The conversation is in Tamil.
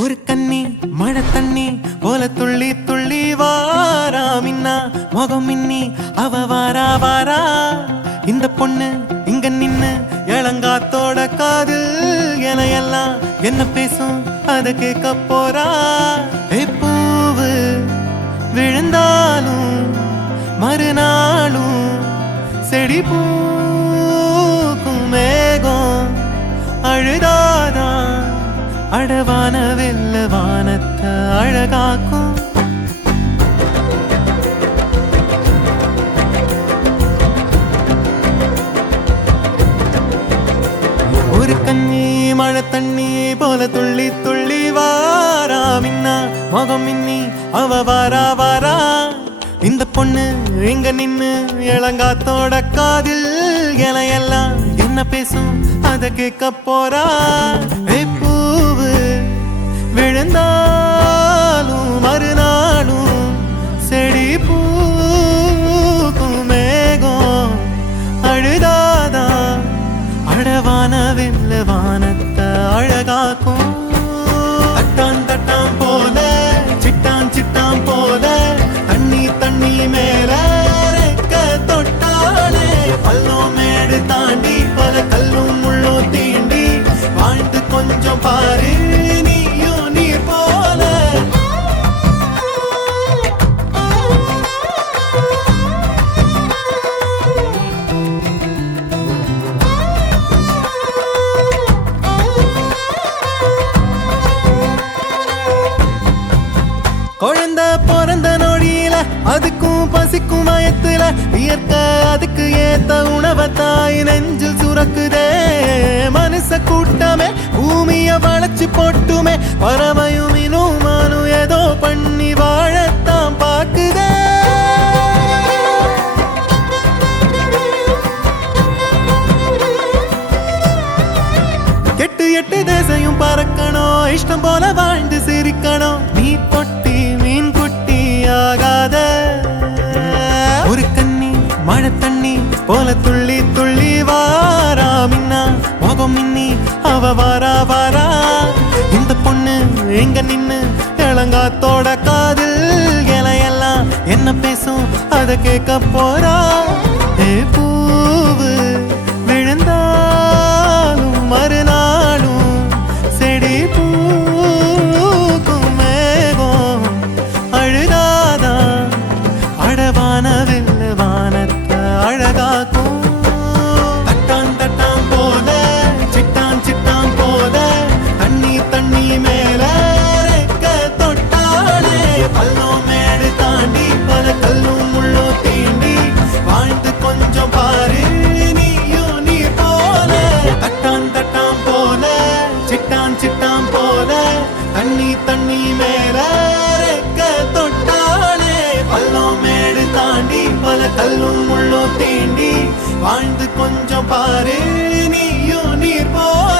ஒரு கண்ணி மழை தண்ணி போல துள்ளி துள்ளி வாரா மின்னா முகம் மின்னி அவ வாரா வாரா. இந்த பொண்ணு இங்க நின்னு இளங்காத்தோட காதில் என எல்லாம் என்ன பேசும் அத கேட்க போறா. பூவு விழுந்தாலும் மறுநாளும் செடி பூக்கும் மேகம் அழுதாதான் அடவான வெல்ல வானத்தை அழகாக்கும். ஒரு கண்ணி மழை தண்ணி போல துள்ளி துள்ளி வாரா மின்னா முகம் மின்னி அவ வாரா வாரா. இந்த பொண்ணு எங்க நின்னு இளங்காத்தோட காதில் எல்லாம் என்ன பேசும் அத கேட்க போறா. பூவு விழுந்தாலும் மறுநாளும் செடி பூக்கும் மேகம் அழுதாதான் அடவான வெல்ல வானத்தை அழகாக்கும். தட்டான் தட்டான் போல சிட்டான் சிட்டான் போல தண்ணி தண்ணி மேல ரெக்க தொட்டாலே பள்ளம் மேடு தாண்டி பல கல்லும் முள்ளும் தீண்டி வாழ்ந்து கொஞ்சம் பாரு நீயும் நீர் போல. குழந்தை பிறந்த நொடியில அதுக்கும் பசிக்கும் வயத்துல இயற்க அதுக்கு ஏத்த உணவை தாய் நெஞ்சில் சுரக்குதே. மனுஷ கூட்டமே பூமிய வளைச்சு போட்டுமே பறவையும் இனுமானும் ஏதோ பண்ணி வாழத்தான் பாக்குதே. எட்டு எட்டு தேசையும் பறக்கணும் இஷ்டம் போல வாழ்ந்து சிரிக்கணும். நீ பொட்டி மீன் குட்டி ஆகாத ஒரு கண்ணி மழை தண்ணி போல துள்ளி துள்ளி வாரா மின்னா முகம் மின்னி அவ வாரா வாரா. இந்த பொண்ணு எங்க நின்னு இளங்காத்தோட காதில் எல்லாம் என்ன பேசும் அத கேட்க போறா. பூவு விழுந்தாலும் மறுநாளும் செடி பூக்கும் மேகம் அழுதாதான் அடவான வெல்ல வானத்தை அழகாக்கும். தட்டான் தட்டான் போல சிட்டான் சிட்டான் போல தண்ணி தண்ணி மேல ரெக்க தொட்டாலே பள்ளம் மேடு தாண்டி பல கல்லும் முள்ளும் தீண்டி வாழ்ந்து கொஞ்சம் பாரு நீயும் நீர் போல. தட்டான் தட்டான் போல சிட்டான் சிட்டான் போல தண்ணி தண்ணி மேல ரெக்க தொட்டாலே பள்ளம் மேடு தாண்டி பல கல்லும் முள்ளும் தீண்டி வாழ்ந்து கொஞ்சம் பாரு நீயும் நீர் போல.